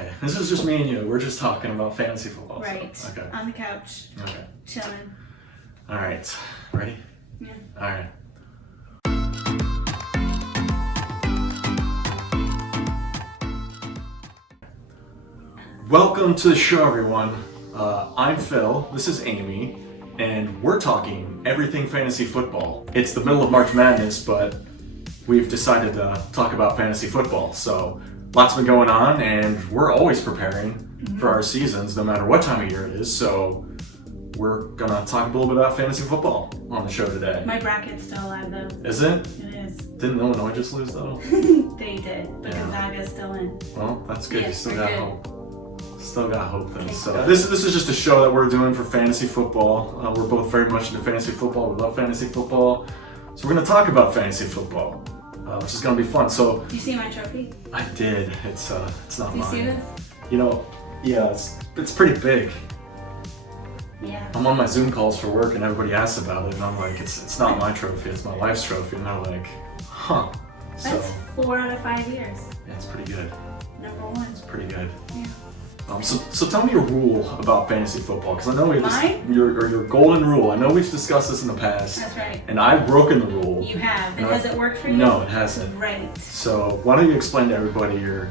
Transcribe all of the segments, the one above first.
Okay, this is just me and you. We're just talking about fantasy football. Right. So, okay. On the couch. Okay. Chilling. All right. Ready? Yeah. All right. Welcome to the show, everyone. I'm Phil. This is Amy, and we're talking everything fantasy football. It's the middle of March Madness, but we've decided to talk about fantasy football. So lots been going on, and we're always preparing for our seasons, no matter what time of year it is. So we're gonna talk a little bit about fantasy football on the show today. My bracket's still alive though. Is it? It is. Didn't Illinois just lose though? They did, but Yeah. Gonzaga's still in. Well, that's good. Yeah, You still we're got good. hope. Still got hope then. Okay. So this is just a show that we're doing for fantasy football. We're both very much into fantasy football. We love fantasy football. So we're gonna talk about fantasy football, which is gonna be fun. So Do you see my trophy? I did. It's not Do you mine. see this? You know, yeah, it's pretty big. Yeah. I'm on my Zoom calls for work and everybody asks about it, and I'm like, it's not my trophy, it's my wife's trophy, and they're like, huh. So That's 4 out of 5 years. yeah, it's pretty good. Number one. It's pretty good. Yeah. So tell me your rule about fantasy football, because I know Mine? your golden rule. I know we've discussed this in the past, That's right. and I've broken the rule. You have. And No. has it worked for you? No, it hasn't. Right. So why don't you explain to everybody your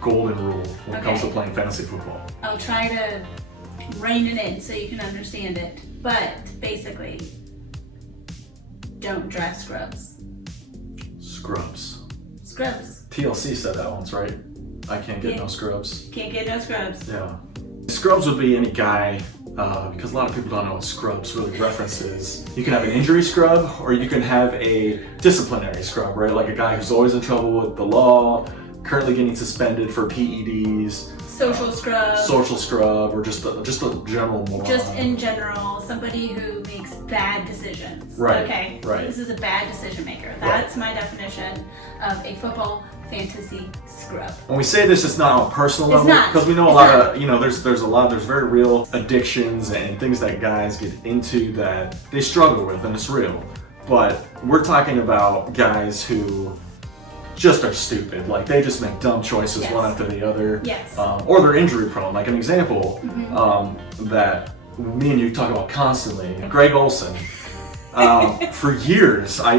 golden rule when it comes to Okay. playing fantasy football? I'll try to rein it in so you can understand it. But basically, don't draft scrubs. Scrubs. Scrubs. TLC said that once, right? I can't get no scrubs. Can't get no scrubs. Yeah. Scrubs would be any guy, because a lot of people don't know what scrubs really references. You can have an injury scrub, or you can have a disciplinary scrub, right? Like a guy who's always in trouble with the law, currently getting suspended for PEDs, Social scrub. social scrub, or just a general moron. Just in general, somebody who makes bad decisions. Right, Okay. right. This is a bad decision maker. That's my definition of a football fantasy scrub. When we say this, it's not on a personal It's level, not. because we know a It's lot not. of, there's very real addictions and things that guys get into that they struggle with, and it's real. But we're talking about guys who just are stupid. Like, they just make dumb choices Yes. one after the other. Yes. Or they're injury prone. Like an example Mm-hmm. that me and you talk about constantly, Greg Olsen. For years, I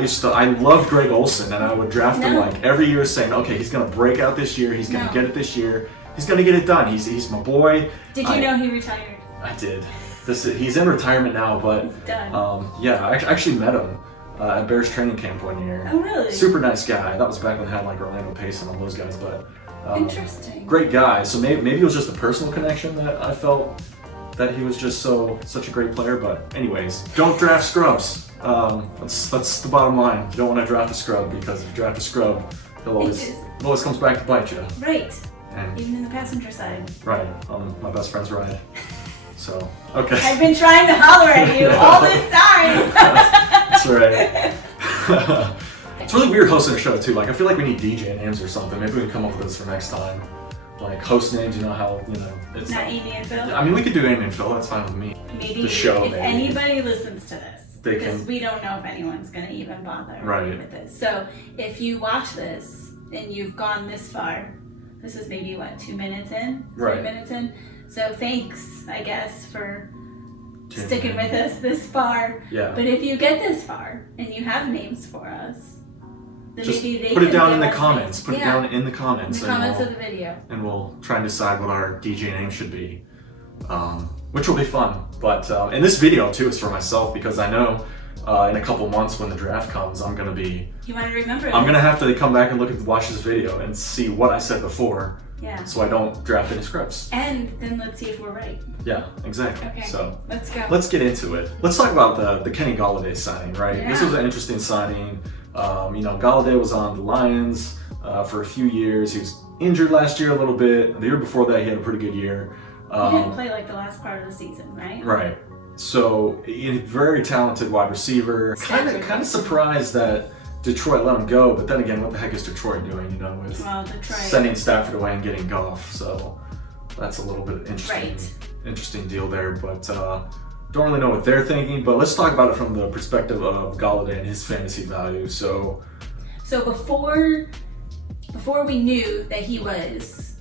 loved Greg Olsen, and I would draft him No. like every year, saying, okay, he's gonna break out this year, he's gonna No. get it this year, he's gonna get it done. He's my boy. Did you know he retired? I did. He's in retirement now, but He's done. yeah, I actually met him at Bears training camp one year. Oh, really? Super nice guy. That was back when they had like Orlando Pace and all those guys, but Interesting. great guy. So maybe it was just a personal connection that I felt that he was just such a great player. But anyways, don't draft scrubs. That's the bottom line. You don't want to draft a scrub, because if you draft a scrub, it always comes back to bite you. Right. And Even in the passenger side. right on my best friend's ride. So okay. I've been trying to holler at you all this time. That's right. It's really weird hosting a show too. Like, I feel like we need DJ names or something. Maybe we can come up with this for next time. Like host names, you know how it's. Not Amy and Phil. I mean, we could do Amy and Phil. That's fine with me. Maybe the show, if maybe. anybody listens to this, They because can- we don't know if anyone's going to even bother Right. with this. So if you watch this and you've gone this far, this is maybe 2 minutes in, 3 Right. minutes in. So thanks, I guess, for Tuning sticking in. with us this far. Yeah. But if you get this far and you have names for us, then Just maybe they put it can down give in the us comments. names. Put it Yeah, down in the in the comments, comments of the video. and we'll try and decide what our DJ name should be, which will be fun. But and this video too is for myself, because I know in a couple months when the draft comes, I'm gonna remember I'm this. gonna have to come back and watch this video and see what I said before, Yeah. so I don't draft any scripts. And then let's see if we're right. Yeah, exactly. Okay. So Let's go. let's get into it. Let's talk about the Kenny Golladay signing, right? This Yeah. was an interesting signing. Golladay was on the Lions for a few years. He was injured last year a little bit. The year before that, he had a pretty good year. He didn't play like the last part of the season, right? Right. So, a very talented wide receiver. Kind of surprised that Detroit let him go, but then again, what the heck is Detroit doing, with Detroit. sending Stafford away and getting Goff? So that's a little bit interesting deal there, but don't really know what they're thinking. But let's talk about it from the perspective of Golladay and his fantasy value. So before we knew that he was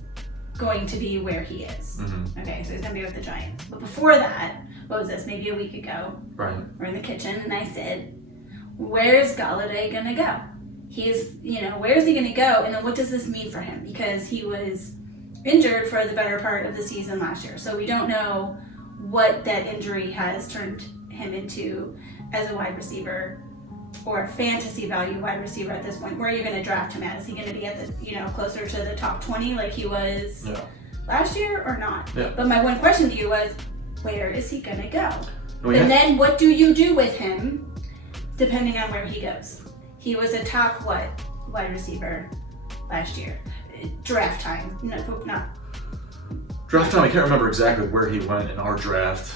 going to be where he is. Mm-hmm. Okay, so he's going to be with the Giants. But before that, what was this, maybe a week ago? Right. We're in the kitchen, and I said, where's Galladay going to go? He's, where is he going to go? And then what does this mean for him? Because he was injured for the better part of the season last year. So we don't know what that injury has turned him into as a wide receiver or a fantasy value wide receiver at this point. Where are you going to draft him at? Is he going to be at the, closer to the top 20 like he was last year or not? Yeah. But my one question to you was, where is he going to go? And then what do you do with him depending on where he goes? He was a top wide receiver last year. Draft time. No, not. Draft time, I can't remember exactly where he went in our draft.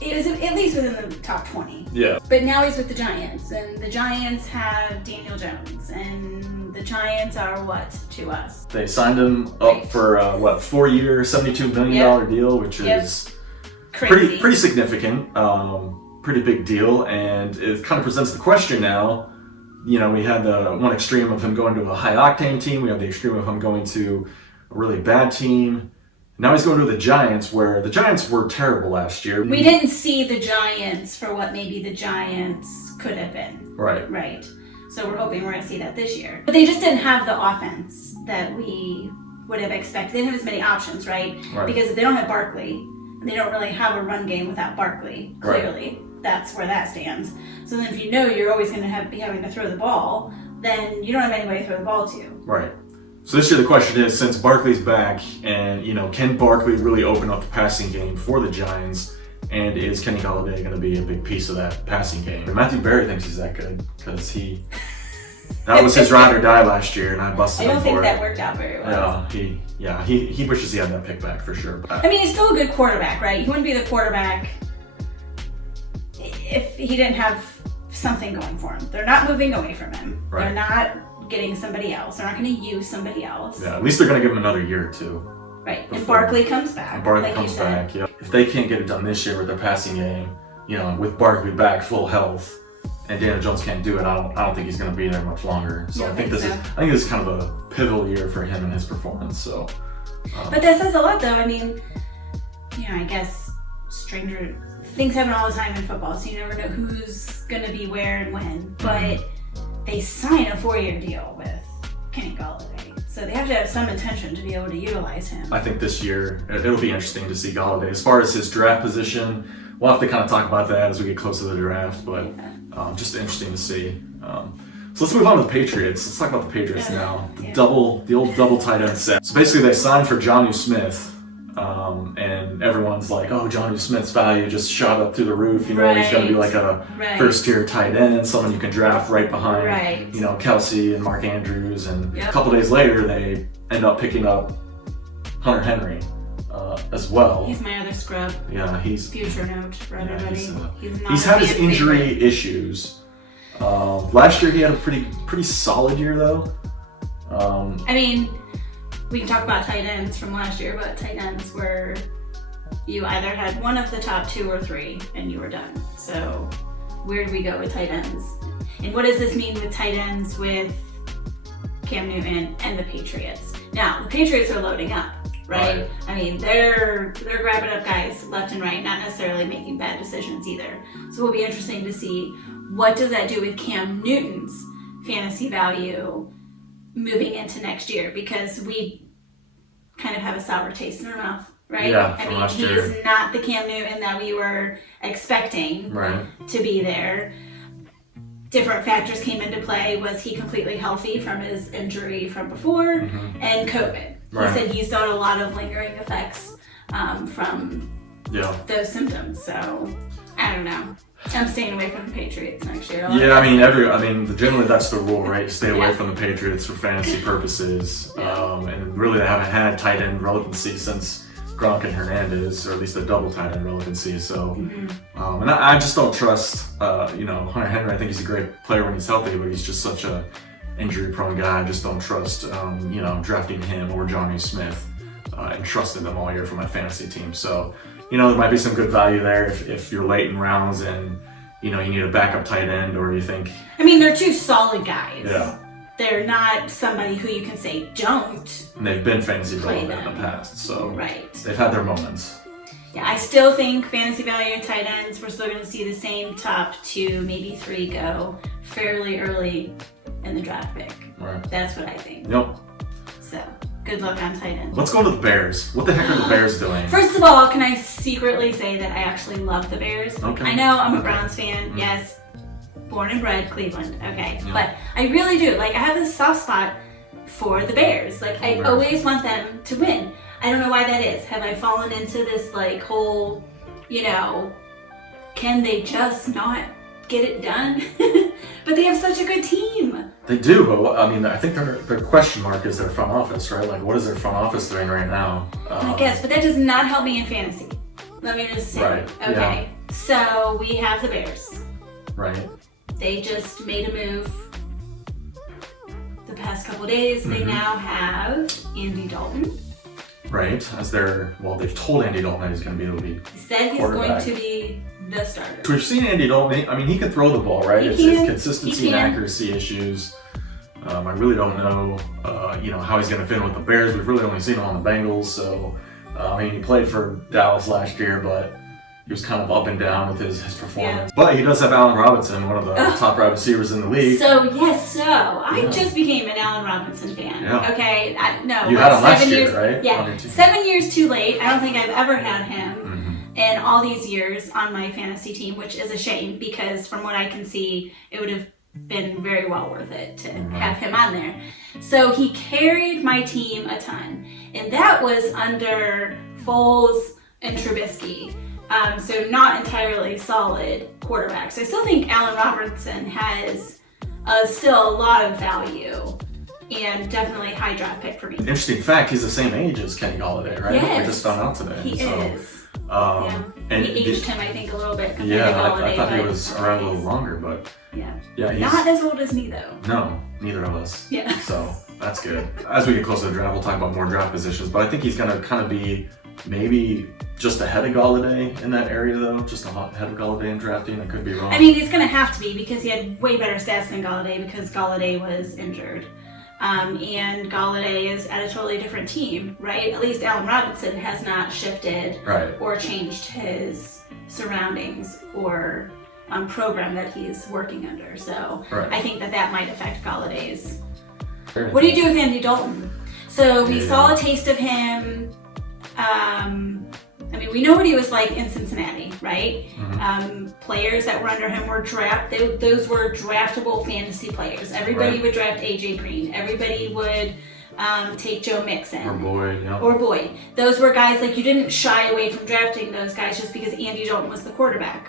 It was at least within the top 20. Yeah. But now he's with the Giants, and the Giants have Daniel Jones, and the Giants are what to us? They signed him up for 4-year, $72 million deal, which is crazy. pretty significant, pretty big deal, and it kind of presents the question now. We had the one extreme of him going to a high octane team. We have the extreme of him going to a really bad team. Now he's going to the Giants, where the Giants were terrible last year. We didn't see the Giants for what maybe the Giants could have been. Right. So we're hoping we're going to see that this year. But they just didn't have the offense that we would have expected. They didn't have as many options, right? Because if they don't have Barkley, they don't really have a run game without Barkley, clearly. Right. That's where that stands. So then if you're always going to be having to throw the ball, then you don't have anybody to throw the ball to. Right. So this year the question is, since Barkley's back, and can Barkley really open up the passing game for the Giants, and is Kenny Galladay going to be a big piece of that passing game? And Matthew Berry thinks he's that good because that was his ride or die last year, and I busted him for it. I don't think that worked out very well. He wishes he had that pick back for sure. I mean, he's still a good quarterback, right? He wouldn't be the quarterback if he didn't have something going for him. They're not moving away from him. Right. They're not getting somebody else. They're not going to use somebody else. Yeah, at least they're going to give him another year or two. Right. And Barkley comes back. Yeah. If they can't get it done this year with their passing game, with Barkley back full health, and Daniel Jones can't do it, I don't think he's going to be there much longer. So I think this is kind of a pivotal year for him and his performance. So. But that says a lot, though. I mean, I guess stranger things happen all the time in football, so you never know who's going to be where and when. But they sign a 4-year deal with Kenny Galladay, so they have to have some intention to be able to utilize him. I think this year it'll be interesting to see Galladay. As far as his draft position, we'll have to kind of talk about that as we get closer to the draft, but just interesting to see. So let's move on to the Patriots. Let's talk about the Patriots now. The old double tight end set. So basically they signed for Jonnu Smith, and everyone's like, oh, Jonnu Smith's value just shot up through the roof. He's going to be like a first-tier tight end, someone you can draft right behind, Kelsey and Mark Andrews. And a couple days later, they end up picking up Hunter Henry as well. He's my other scrub. Yeah, he's future note for everybody. He's had his injury issues. Last year he had a pretty solid year though. I mean, we can talk about tight ends from last year, but tight ends were, you either had one of the top 2 or 3 and you were done. So where do we go with tight ends? And what does this mean with tight ends with Cam Newton and the Patriots? Now, the Patriots are loading up, right? I mean, they're grabbing up guys left and right, not necessarily making bad decisions either. So it'll be interesting to see what does that do with Cam Newton's fantasy value moving into next year, because we kind of have a sour taste in our mouth, right? Yeah, I mean, he's not the Cam Newton that we were expecting to be there. Different factors came into play. Was he completely healthy from his injury from before? And COVID. He said he saw a lot of lingering effects from those symptoms. So I don't know. I'm staying away from the Patriots next year. Generally that's the rule, right? Stay away from the Patriots for fantasy purposes. And really they haven't had tight end relevancy since Gronk and Hernandez, or at least a double tight end relevancy. So, and I just don't trust, Hunter Henry. I think he's a great player when he's healthy, but he's just such a injury-prone guy. I just don't trust, drafting him or Jonnu Smith and trusting them all year for my fantasy team. So, there might be some good value there if you're late in rounds and, you need a backup tight end, or you think... I mean, they're 2 solid guys. Yeah. they're not somebody who you can say don't. And they've been fantasy Play relevant in the them. past, so Right. they've had their moments. Yeah, I still think fantasy value and tight ends, we're still going to see the same top 2, maybe 3 go fairly early in the draft pick. Right. That's what I think. Yep. So, good luck on tight end. Let's go to the Bears. What the heck are the Bears doing? First of all, can I secretly say that I actually love the Bears? Okay. I know I'm a Okay. Browns fan, Mm. yes. Born and bred Cleveland, okay. Yeah. But I really do. Like, I have this soft spot for the Bears. Like, I Bears. always want them to win. I don't know why that is. Have I fallen into this, like, whole, can they just not get it done? But they have such a good team. They do, but I mean, I think their question mark is their front office, right? Like, what is their front office doing right now? I guess, but that does not help me in fantasy. Let me just say. Right, Okay. So we have the Bears. Right. They just made a move the past couple days. They now have Andy Dalton. Right. They've told Andy Dalton that he's going to be the lead. He said he's going Quarterback. to be the starter. We've seen Andy Dalton. I mean, he can throw the ball, right? He It's can. consistency He and can. accuracy issues. I really don't know, how he's going to fit in with the Bears. We've really only seen him on the Bengals. So, he played for Dallas last year, but he was kind of up and down with his performance. But he does have Allen Robinson, one of the top wide receivers in the league. So I just became an Allen Robinson fan. Yeah. Okay, You had him last 7 year, years, right? Yeah, On your team. 7 years too late. I don't think I've ever had him Mhm. in all these years on my fantasy team, which is a shame because from what I can see, it would have been very well worth it to have him on there. So he carried my team a ton, and that was under Foles and Trubisky. So not entirely solid quarterbacks. I still think Allen Robinson has still a lot of value and definitely a high draft pick for me. Interesting fact, he's the same age as Kenny Galladay, right? Yes. We just found out today. He so, is. And He aged him, I think, a little bit compared to yeah, Galladay. I thought he but was around a little longer, but Yeah. he's Not as old as me, though. no, neither of us. Yeah. So that's good. As we get closer to the draft, we'll talk about more draft positions, but I think he's gonna kind of be maybe just ahead of Galladay in that area, though. Just ahead of Galladay in drafting. I could be wrong. I mean, he's going to have to be because he had way better stats than Galladay because Galladay was injured. And Galladay is at a totally different team, right? At least Allen Robinson has not shifted Right. or changed his surroundings or program that he's working under. So Right. I think that might affect Galladay's. Very What do you do with Andy Dalton? So we Yeah. saw a taste of him. We know what he was like in Cincinnati, right? Players that were under him were those were draftable fantasy players. Everybody Right. would draft AJ Green. Everybody would take Joe Mixon. Or Boyd, yeah. Or Boyd. Those were guys, like, you didn't shy away from drafting those guys just because Andy Dalton was the quarterback.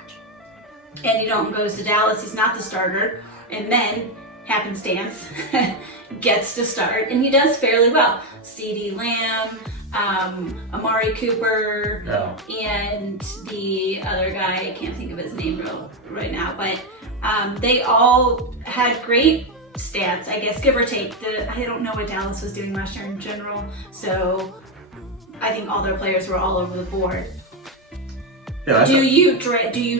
Andy Dalton goes to Dallas, he's not the starter, and then, happenstance, gets to start, and he does fairly well. CeeDee Lamb, Amari Cooper, Yeah. and the other guy, I can't think of his name right now, but they all had great stats, I guess, give or take. I don't know what Dallas was doing last year in general, so I think all their players were all over the board. Yeah, Do you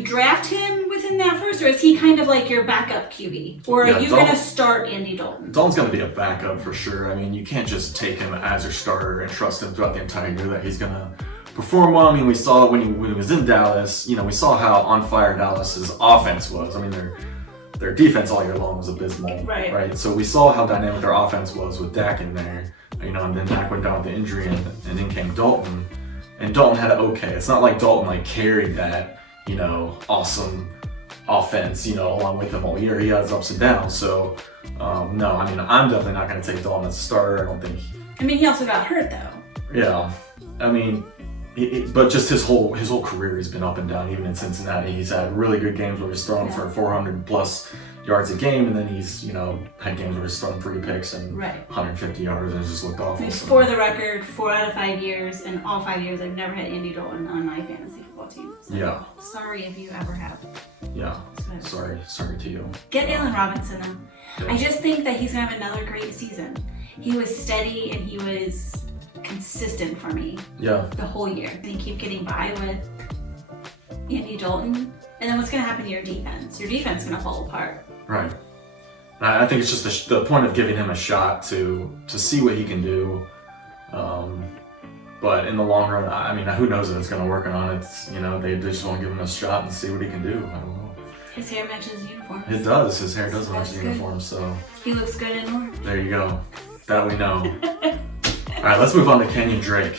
draft him within that first, or is he kind of like your backup QB? Or Yeah, are you Dalton- going to start Andy Dalton? Dalton's going to be a backup for sure. I mean, you can't just take him as your starter and trust him throughout the entire year that he's going to perform well. I mean, we saw it when he was in Dallas. We saw how on fire Dallas's offense was. I mean, their defense all year long was abysmal. Right. So we saw how dynamic their offense was with Dak in there. And then Dak went down with the injury, and then came Dalton. And Dalton had it okay. It's not like Dalton carried that, awesome offense, along with him all year. He has ups and downs. So, no, I'm definitely not going to take Dalton as a starter. I don't think. He also got hurt though. Yeah, but just his whole career, he's been up and down. Even in Cincinnati, he's had really good games where he's thrown for 400 plus yards a game, and then he's had games where he's thrown 3 picks and 150 yards, and it's just looked awful. For the record, 4 out of 5 years, and all 5 years I've never had Andy Dalton on my fantasy football team. So Yeah. sorry if you ever have. Yeah. Sorry to you. Get Allen Robinson though. Yeah. I just think that he's gonna have another great season. He was steady and he was consistent for me Yeah. the whole year. And you keep getting by with Andy Dalton, and then what's gonna happen to your defense? Your defense is gonna fall apart. Right. I think it's just the point of giving him a shot to see what he can do. But in the long run, I mean, who knows if it's going to work or not? It's, you know, they just want to give him a shot and see what he can do. I don't know. His hair matches the uniform. It does. His hair does match the uniform, so. He looks good in orange. There you go. That we know. All right, let's move on to Kenyon Drake.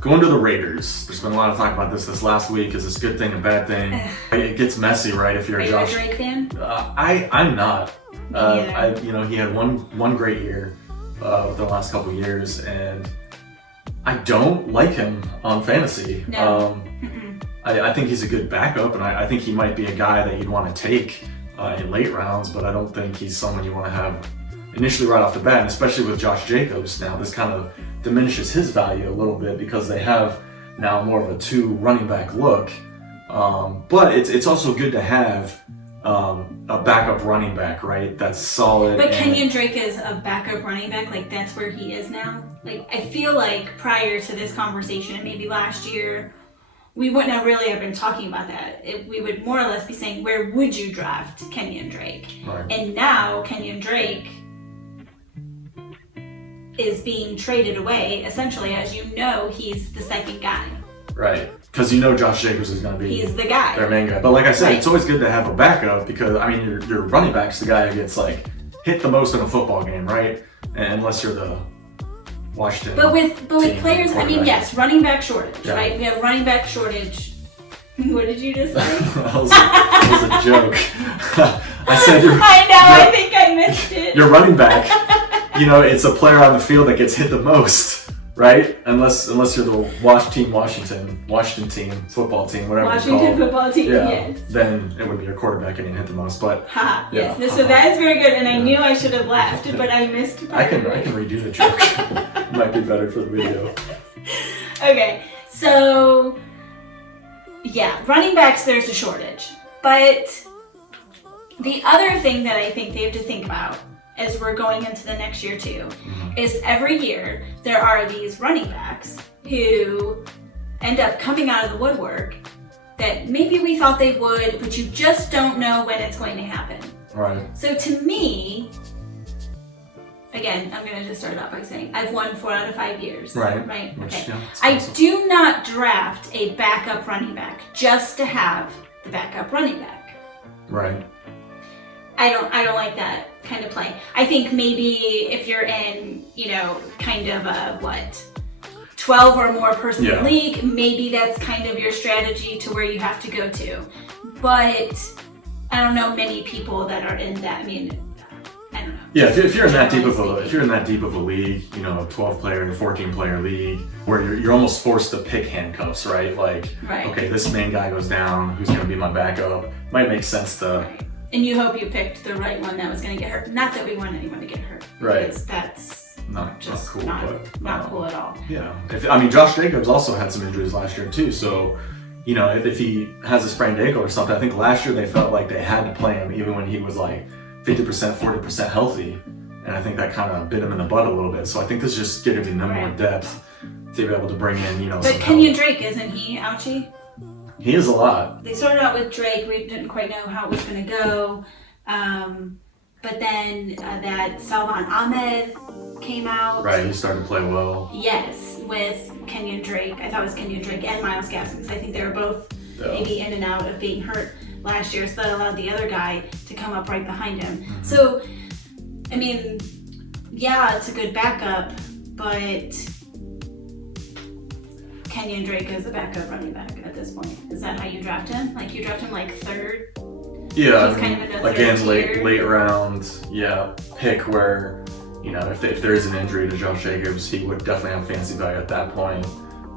Going to the Raiders. There's been a lot of talk about this last week. Is this a good thing, a bad thing? It gets messy, right? If you're a Josh. Are you a Drake fan? I'm not. Me neither. You know, he had one great year within the last couple of years, and I don't like him on fantasy. No. I think he's a good backup, and I think he might be a guy that you'd want to take in late rounds, but I don't think he's someone you want to have initially right off the bat, and especially with Josh Jacobs now. This kind of diminishes his value a little bit because they have now more of a 2 running back look. But it's also good to have a backup running back, right? That's solid. But Kenyon Drake is a backup running back. Like, that's where he is now. Like, I feel like prior to this conversation, and maybe last year, we wouldn't have really have been talking about that. We would more or less be saying, where would you draft Kenyon Drake? Right. And now Kenyon Drake is being traded away. Essentially, as you know, he's the second guy. Right. Because you know Josh Jacobs is going to be He's the guy. their main guy. But like I said, Right. It's always good to have a backup because, I mean, your running back's the guy who gets, like, hit the most in a football game, right? And unless you're the Washington But with team players, I mean, quarterback. yes, running back shortage, Yeah. right? We have running back shortage. What did you just say? that was a joke. I said I know, I think I missed it. your running back, you know, it's a player on the field that gets hit the most, right? Unless you're the Washington team, football team, whatever it's Washington called. football team, Yeah, yes. then it would be your quarterback getting hit the most. But Ha, yeah. yes. No, so that is very good, and I knew I should have laughed, but I missed part I can of it. redo the joke. Might be better for the video. Okay, so yeah, running backs, there's a shortage. But the other thing that I think they have to think about as we're going into the next year too is every year there are these running backs who end up coming out of the woodwork that maybe we thought they would, but you just don't know when it's going to happen. Right. So to me, again, I'm going to just start out by saying I've won 4 out of 5 years. Right. Right. Which, Okay. yeah, it's I awesome. do not draft a backup running back just to have the backup running back. Right. I don't like that kind of play. I think maybe if you're in, you know, kind of a 12 or more person Yeah. league, maybe that's kind of your strategy to where you have to go to. But I don't know many people that are in that. I mean, I don't know. Yeah, if you're in that deep Generally of a league, you know, a 12-player, 14-player league, where you're almost forced to pick handcuffs, right? Like, Right. okay, this main guy goes down, who's going to be my backup? Might make sense to. Right. And you hope you picked the right one that was going to get hurt. Not that we want anyone to get hurt. Right. Because that's Not just cool, but not cool at all. Yeah, Josh Jacobs also had some injuries last year too. So, you know, if he has a sprained ankle or something, I think last year they felt like they had to play him even when he was like 50%, 40% healthy, and I think that kind of bit him in the butt a little bit. So I think this is just giving them more depth to be able to bring in, you know. But some Kenyon help. Drake, isn't he ouchie? He is a lot. They started out with Drake. We didn't quite know how it was going to go. But then that Salvan Ahmed came out. Right, he started to play well. Yes, with Kenyon Drake. I thought it was Kenyon Drake and Myles Gaskin because I think they were both maybe in and out of being hurt last year. So that allowed the other guy to come up right behind him. Mm-hmm. So, I mean, yeah, it's a good backup, but Kenyon Drake is a backup running back at this point. Is that how you draft him? Like, you draft him like third? Yeah, He's kind of in a again, third tier. late round, pick where, you know, if there is an injury to Josh Jacobs, he would definitely have fantasy value at that point.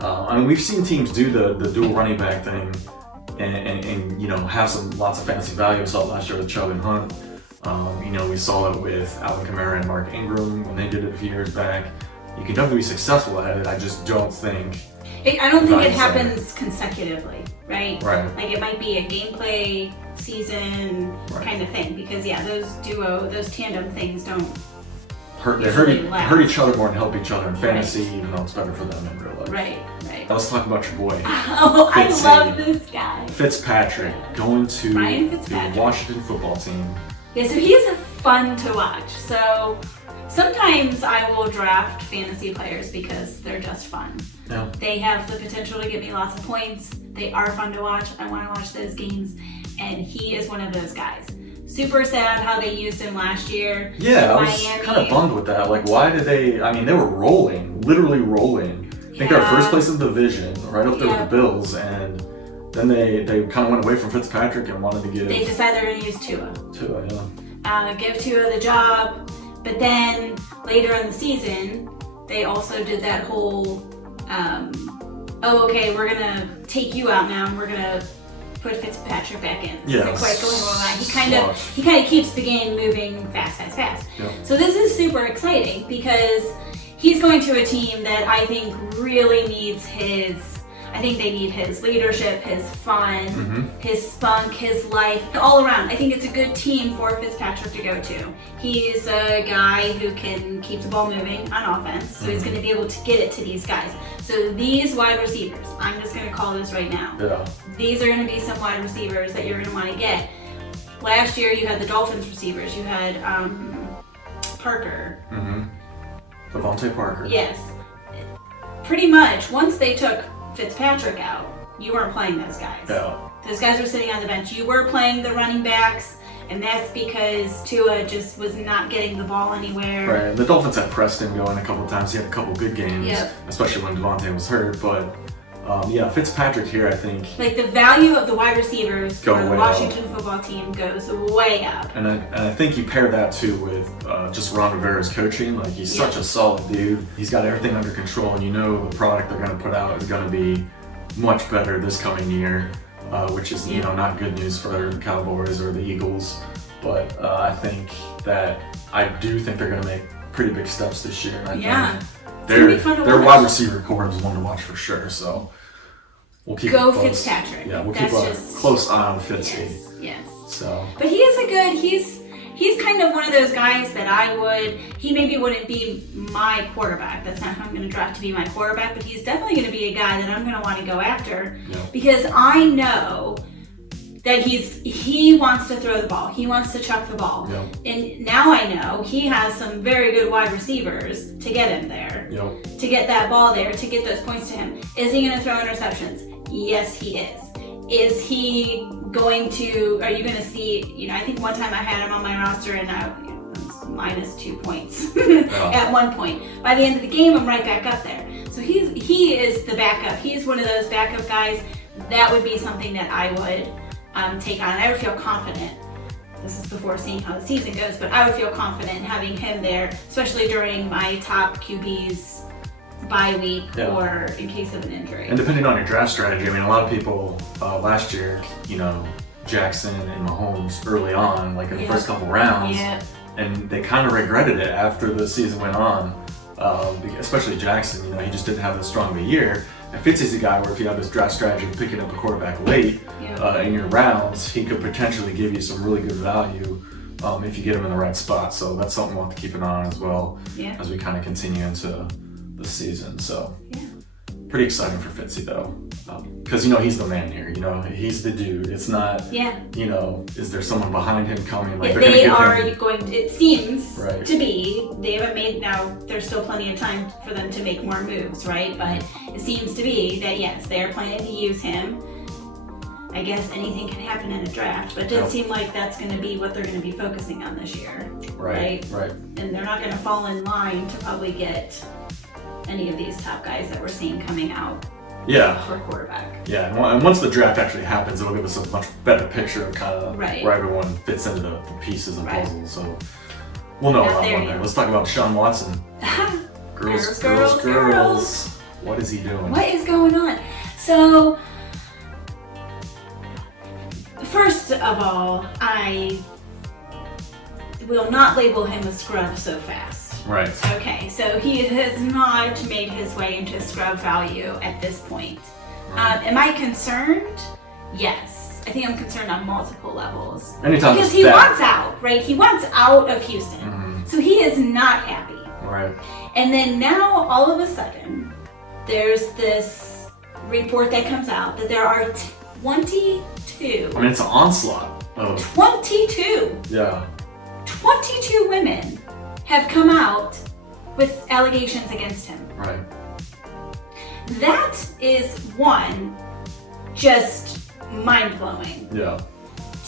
I mean, we've seen teams do the dual running back thing and you know, have lots of fantasy value. We saw it last year with Chubb and Hunt. You know, we saw it with Alvin Kamara and Mark Ingram when they did it a few years back. You can definitely be successful at it. I just don't think. I don't think it Right. happens consecutively, right? Right. Like, it might be a gameplay season Right. kind of thing because those tandem things don't. They Usually hurt last. each other more and help each other in fantasy, even though it's better for them in real life. Right. Let's talk about your boy. Oh, I Fitzy. love this guy. Fitzpatrick going to Ryan the Fitzpatrick. Washington football team. Yeah, so he is a fun to watch. So sometimes I will draft fantasy players because they're just fun. Yeah. They have the potential to get me lots of points. They are fun to watch. I want to watch those games. And he is one of those guys. Super sad how they used him last year. Yeah, I was kind of bummed with that. Like, why did they? I mean, they were rolling, literally rolling. I think they're first place in the division, right up there with the Bills, and then they kind of went away from Fitzpatrick and wanted to give. They decided they're going to use Tua. Tua, yeah. Give Tua the job, but then later in the season, they also did that whole, okay, we're gonna take you out now, and we're gonna put Fitzpatrick back in. Yeah. Quite going on that. He kind of keeps the game moving fast. Yep. So this is super exciting because he's going to a team that I think really needs I think they need his leadership, his fun, his spunk, his life, all around. I think it's a good team for Fitzpatrick to go to. He's a guy who can keep the ball moving on offense, so he's going to be able to get it to these guys. So these wide receivers, I'm just going to call this right now. Yeah. These are going to be some wide receivers that you're going to want to get. Last year you had the Dolphins receivers. You had Parker. Devontae Parker. Yes. Pretty much, once they took Fitzpatrick out, you weren't playing those guys. Yeah. Those guys were sitting on the bench. You were playing the running backs, and that's because Tua just was not getting the ball anywhere. Right. The Dolphins had Preston going a couple of times. He had a couple good games, especially when Devontae was hurt. But Fitzpatrick here, I think. Like the value of the wide receivers for the Washington up. Football Team goes way up. And I think you pair that too with just Ron Rivera's coaching. Like he's such a solid dude. He's got everything under control, and you know the product they're going to put out is going to be much better this coming year, which is not good news for the Cowboys or the Eagles. But I think that do think they're going to make pretty big steps this year. And I think their wide receiver core is one to watch for sure. So we'll keep Fitzpatrick. Yeah, we'll keep a close eye on Fitzy. Yes. So. But he is he's kind of one of those guys that he maybe wouldn't be my quarterback. That's not who I'm going to draft to be my quarterback, but he's definitely going to be a guy that I'm going to want to go after because I know that he wants to throw the ball. He wants to chuck the ball. Yep. And now I know he has some very good wide receivers to get him there, to get that ball there, to get those points to him. Is he going to throw interceptions? Yes, he is. Is he going to, are you going to see, I think one time I had him on my roster and I was -2 points at one point. By the end of the game, I'm right back up there. So he is the backup. He's one of those backup guys. That would be something that I would take on. I would feel confident. This is before seeing how the season goes, but I would feel confident having him there, especially during my top QB's bye week or in case of an injury. And depending on your draft strategy, I mean, a lot of people last year, Jackson and Mahomes early on, like in the first couple rounds, and they kind of regretted it after the season went on. Especially Jackson, he just didn't have as strong of a year. And Fitzy's a guy where if you have this draft strategy of picking up a quarterback late in your rounds, he could potentially give you some really good value if you get him in the right spot. So that's something we'll have to keep an eye on as well as we kind of continue into the season. So pretty exciting for Fitzy though, because he's the man here. He's the dude. It's not. Is there someone behind him coming? Like they are going to. It seems to be. They haven't made. Now there's still plenty of time for them to make more moves, right? But it seems to be that yes, they are planning to use him. I guess anything can happen in a draft, but it doesn't seem like that's going to be what they're going to be focusing on this year, right? And they're not going to fall in line to probably get any of these top guys that we're seeing coming out for quarterback. Yeah, and once the draft actually happens, it'll give us a much better picture of kind of where everyone fits into the pieces of the puzzle. So we'll know a lot more there. Let's talk about Deshaun Watson. Girls. What is he doing? What is going on? So, first of all, I will not label him a scrub so fast. Right. Okay, so he has not made his way into scrub value at this point. Am I concerned? Yes. I think I'm concerned on multiple levels. Because he wants out, right? He wants out of Houston. So he is not happy. Right. And then now, all of a sudden, there's this report that comes out that there are 22. I mean, it's an onslaught of 22. Yeah. 22 women have come out with allegations against him. Right. That is, one, just mind-blowing. Yeah.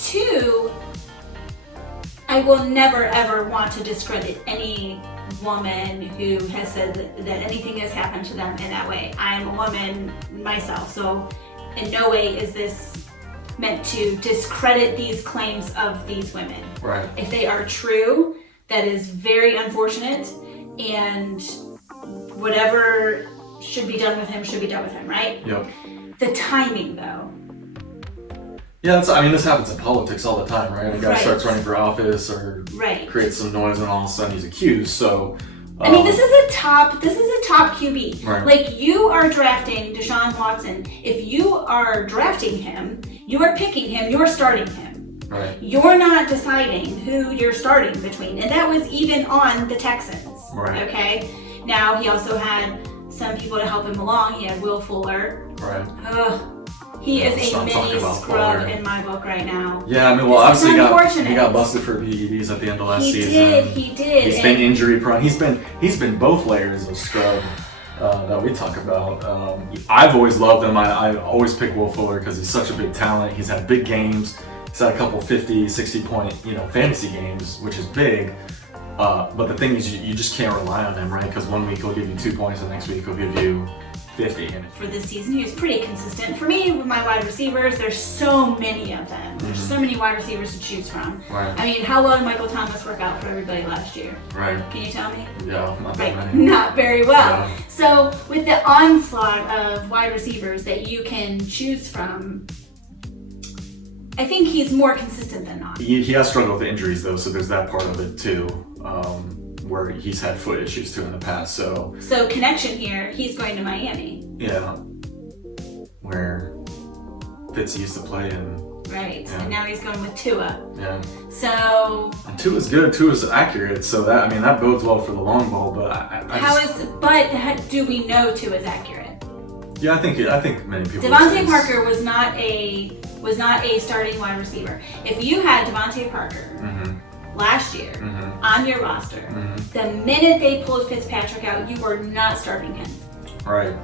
Two, I will never ever want to discredit any woman who has said that anything has happened to them in that way. I am a woman myself, so in no way is this meant to discredit these claims of these women. Right. If they are true, that is very unfortunate, and whatever should be done with him should be done with him, right? Yep. The timing, though. Yeah, this happens in politics all the time, right? A guy starts running for office or creates some noise, and all of a sudden he's accused. So, this is a top QB. Right. Like, you are drafting Deshaun Watson. If you are drafting him, you are picking him, you're starting him. Right. You're not deciding who you're starting between, and that was even on the Texans. Right. Okay. Now he also had some people to help him along. He had Will Fuller. Right. Ugh. He is a mini scrub in my book right now. Yeah, obviously he got busted for PEDs at the end of last season. He did. He's been injury prone. He's been both layers of scrub that we talk about. I've always loved him. I always pick Will Fuller because he's such a big talent. He's had big games. He's had a couple 50, 60 point, fantasy games, which is big. But the thing is, you just can't rely on him, right? Because one week he'll give you 2 points, the next week he'll give you 50. For this season, he was pretty consistent. For me, with my wide receivers, there's so many of them. There's so many wide receivers to choose from. Right. I mean, how well did Michael Thomas work out for everybody last year? Right. Can you tell me? Yeah, not that many. Not very well. Yeah. So with the onslaught of wide receivers that you can choose from, I think he's more consistent than not. He has struggled with injuries, though, so there's that part of it, too. Where he's had foot issues too in the past, so connection here, he's going to Miami. Yeah, where Fitz used to play in. Right, yeah. And now he's going with Tua. Yeah. So. And Tua's good. Tua's accurate, so that bodes well for the long ball. But do we know Tua's accurate? Yeah, I think many people. Devontae Parker was not a starting wide receiver. If you had Devontae Parker. Last year on your roster, the minute they pulled Fitzpatrick out, you were not starting him. Right.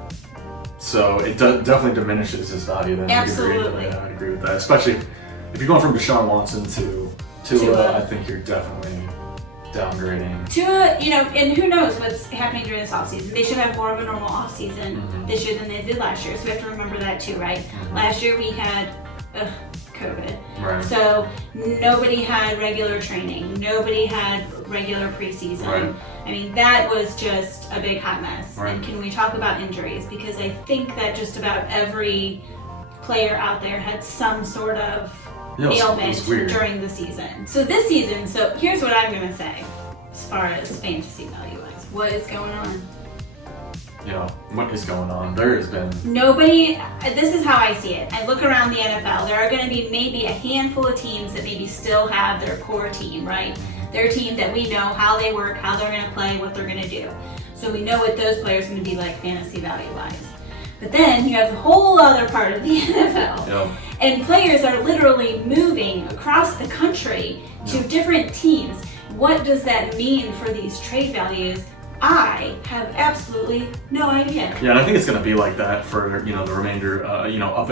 So it definitely diminishes his value then. Absolutely. I'd agree with that. Especially if you're going from Deshaun Watson to Tua, I think you're definitely downgrading. Tua, and who knows what's happening during this offseason. They should have more of a normal offseason this year than they did last year. So we have to remember that too, right? Last year we had COVID. Right. So nobody had regular training. Nobody had regular preseason. Right. I mean, that was just a big hot mess. Right. And can we talk about injuries? Because I think that just about every player out there had some sort of ailment during the season. So this season, here's what I'm going to say as far as fantasy value-wise. What is going on? What is going on? There has been nobody. This is how I see it. I look around the NFL. There are going to be maybe a handful of teams that maybe still have their core team, right? Their team that we know how they work, how they're going to play, what they're going to do. So we know what those players are going to be like fantasy value-wise. But then you have the whole other part of the NFL. And players are literally moving across the country to different teams. What does that mean for these trade values? I have absolutely no idea. Yeah, and I think it's going to be like that for the remainder.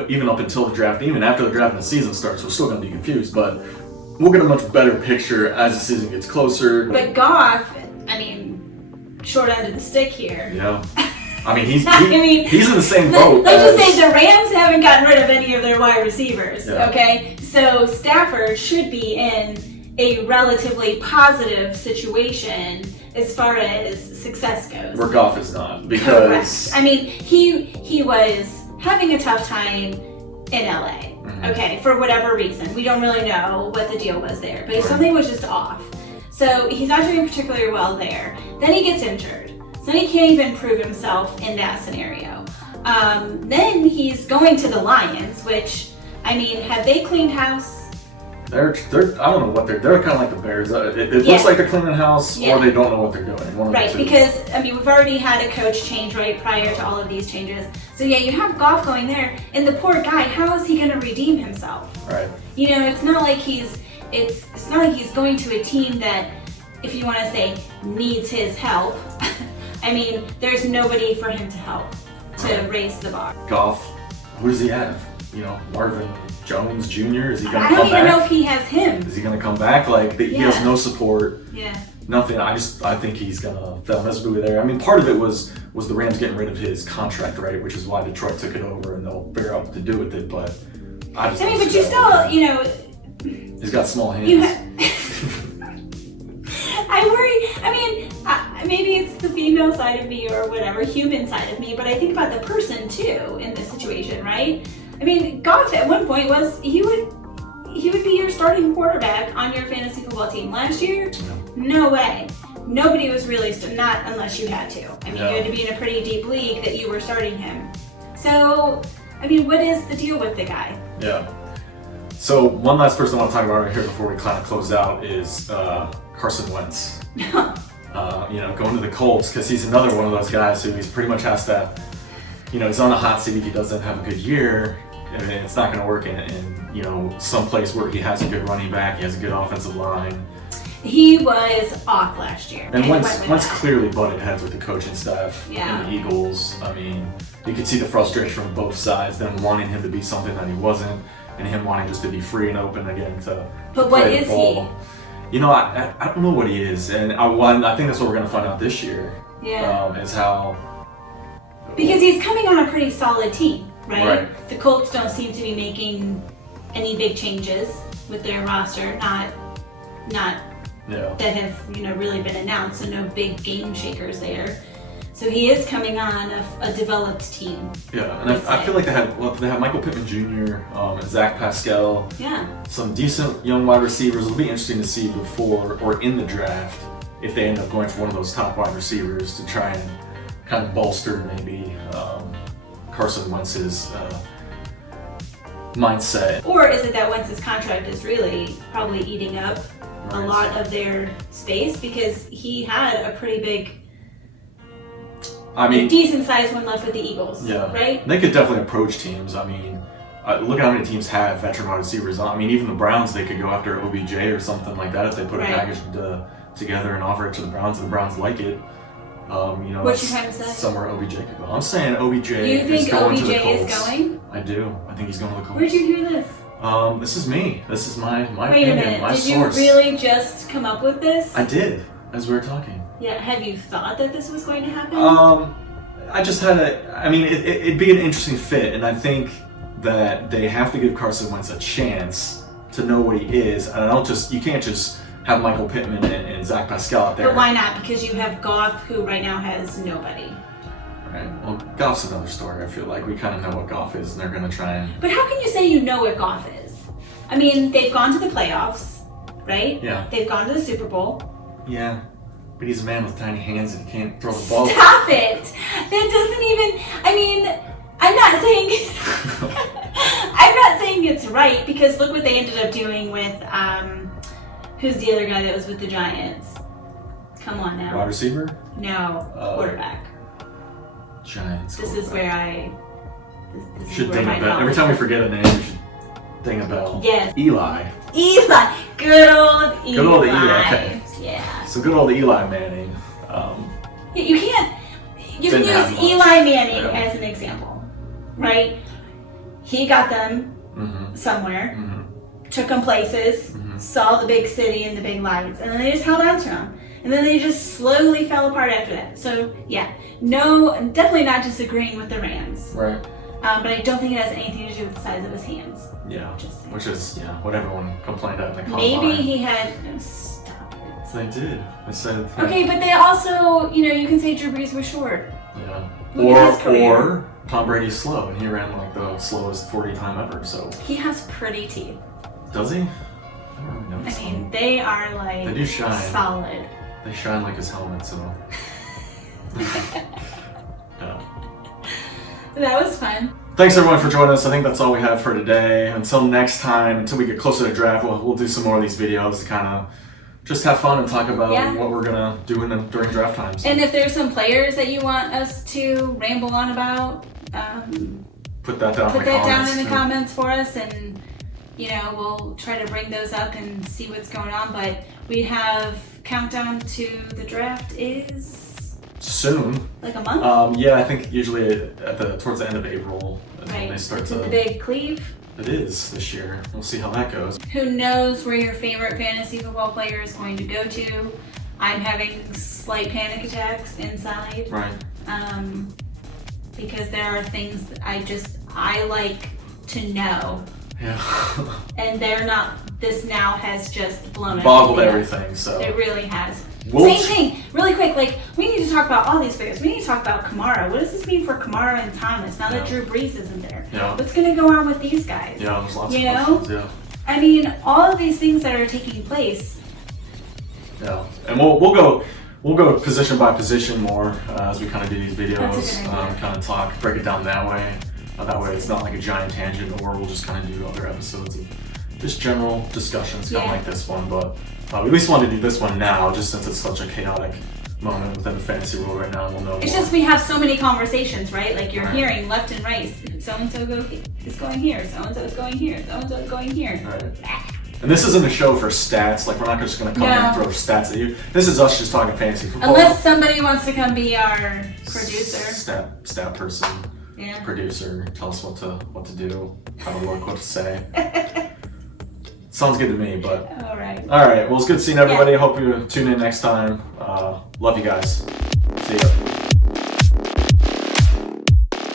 Even up until the draft, even after the draft and the season starts, we're still going to be confused. But we'll get a much better picture as the season gets closer. But Goff, short end of the stick here. Yeah. He's in the same boat. Let's just say the Rams haven't gotten rid of any of their wide receivers. Yeah. Okay, so Stafford should be in a relatively positive situation as far as success goes. Where Goff is not, because correct. He was having a tough time in LA. Okay, for whatever reason, we don't really know what the deal was there, but something was just off. So he's not doing particularly well there. Then he gets injured. So then he can't even prove himself in that scenario. Then he's going to the Lions, which, have they cleaned house? They're I don't know what they're kind of like the Bears. It looks like they're cleaning house, or they don't know what they're doing. Right, because we've already had a coach change prior to all of these changes. So you have Goff going there, and the poor guy, how is he going to redeem himself? Right. It's not like he's it's not like he's going to a team that, if you want to say, needs his help. I mean, there's nobody for him to help to raise the bar. Goff, who does he have? Marvin Jones Jr. Is he going to come back? I don't even know if he has him. Is he going to come back? He has no support. Yeah. Nothing. I think he's gonna fail miserably there. I mean, part of it was the Rams getting rid of his contract, right? Which is why Detroit took it over, and they'll figure out what to do with it. But but you still, he's got small hands. I worry. I mean, maybe it's the female side of me or whatever, human side of me, but I think about the person too in this situation, right? I mean, Goff at one point he would be your starting quarterback on your fantasy football team. Last year, no way. Nobody was really, not unless you had to. I mean, you had to be in a pretty deep league that you were starting him. So, I mean, what is the deal with the guy? Yeah. So, one last person I want to talk about right here before we kind of close out is Carson Wentz. Going to the Colts, because he's another one of those guys who he's pretty much has to, he's on the hot seat if he doesn't have a good year. I mean, it's not going to work in some place where he has a good running back, he has a good offensive line. He was off last year. And Wentz clearly butted heads with the coaching staff and the Eagles. I mean, you could see the frustration from both sides, them wanting him to be something that he wasn't, and him wanting just to be free and open again to But play what the is ball. he? I don't know what he is, and I think that's what we're going to find out this year. Yeah. Is how... Because he's coming on a pretty solid team, right? The Colts don't seem to be making any big changes with their roster, not that have really been announced, so no big game shakers there. So he is coming on a developed team. Yeah, and I feel like they have Michael Pittman Jr. And Zach Pascal. Yeah. Some decent young wide receivers. It'll be interesting to see before or in the draft if they end up going for one of those top wide receivers to try and kind of bolster maybe Carson Wentz's mindset. Or is it that Wentz's contract is really probably eating up a lot of their space, because he had a pretty big, decent sized one left with the Eagles, right? They could definitely approach teams. I mean, look at how many teams have veteran wide receivers. I mean, even the Browns, they could go after OBJ or something like that if they put a package together and offer it to the Browns, and the Browns like it. What you trying to say? Somewhere OBJ could go. I'm saying OBJ is going to the Colts. You think OBJ is going? I do. I think he's going to the Colts. Where'd you hear this? This is me. This is my Wait opinion, a minute. my Did source. you really just come up with this? I did, as we were talking. Yeah. Have you thought that this was going to happen? I just had it'd be an interesting fit, and I think that they have to give Carson Wentz a chance to know what he is, and you can't just have Michael Pittman and Zach Pascal out there. But why not? Because you have Goff, who right now has nobody. Right. Well, Goff's another story. I feel like we kind of know what Goff is, and they're going to try and... But how can you say you know what Goff is? I mean, they've gone to the playoffs, right? Yeah. They've gone to the Super Bowl. Yeah. But he's a man with tiny hands and he can't throw the ball. Stop it! That doesn't even... I mean, I'm not saying... I'm not saying it's right, because look what they ended up doing with... who's the other guy that was with the Giants? Come on now. Wide receiver? No, quarterback. Giants. This is where I... This should ding a bell. Every time we forget a name, we should ding a bell. Yes. Eli. Good old Eli. Good old Eli, okay. Yeah. So good old Eli Manning. You can't... You can use Eli Manning as an example, right? He got them somewhere, took them places, saw the big city and the big lights, and then they just held on to him. And then they just slowly fell apart after that. So, yeah. No, definitely not disagreeing with the Rams. Right. But I don't think it has anything to do with the size of his hands. Yeah. Which is, what everyone complained at the combine. Maybe he had... Stop it. They did. They said... Okay, but they also, you can say Drew Brees was short. Yeah. Or Tom Brady's slow, and he ran like the slowest 40 time ever, so... He has pretty teeth. Does he? I don't really know. I mean, they are like... They do shine. Solid. They shine like his helmet, so... That was fun. Thanks everyone for joining us. I think that's all we have for today. Until next time, until we get closer to draft, we'll do some more of these videos to kind of just have fun and talk about what we're going to do during draft times. And if there's some players that you want us to ramble on about, put that down in the comments for us, and we'll try to bring those up and see what's going on. But we have countdown to the draft is soon. Like a month? Yeah, I think usually towards the end of April is when Right. they start It's to. in the big cleave. It is this year. We'll see how that goes. Who knows where your favorite fantasy football player is going to go to? I'm having slight panic attacks inside. Right. Because there are things that I like to know. Yeah. And they're not, this now has just blown Boggled everything up. everything, so. It really has. We'll Same thing, really quick, like, we need to talk about all these figures. We need to talk about Kamara. What does this mean for Kamara and Thomas now that Drew Brees isn't there? Yeah. What's going to go on with these guys? Yeah, there's lots of You know? questions, yeah. I mean, all of these things that are taking place. Yeah, and we'll go position by position more as we kind of do these videos. That's a good idea. Kind of break it down that way. That way it's not like a giant tangent, or we'll just kind of do other episodes of just general discussions, kind of like this one. But we at least wanted to do this one now, just since it's such a chaotic moment within the fantasy world right now, and we'll know It's more. just we have so many conversations, right? Like you're Right. hearing left and right. So and so is going here. So and so is going here. So and so is going here. Right. And this isn't a show for stats. Like, we're not just going to come here and throw stats at you. This is us just talking fantasy football. Unless somebody wants to come be our producer. Stat person. Yeah. Producer, tell us what to do, how to look, what to say. Sounds good to me, but All right. well, it's good seeing everybody. Hope you tune in next time. Love you guys. See ya.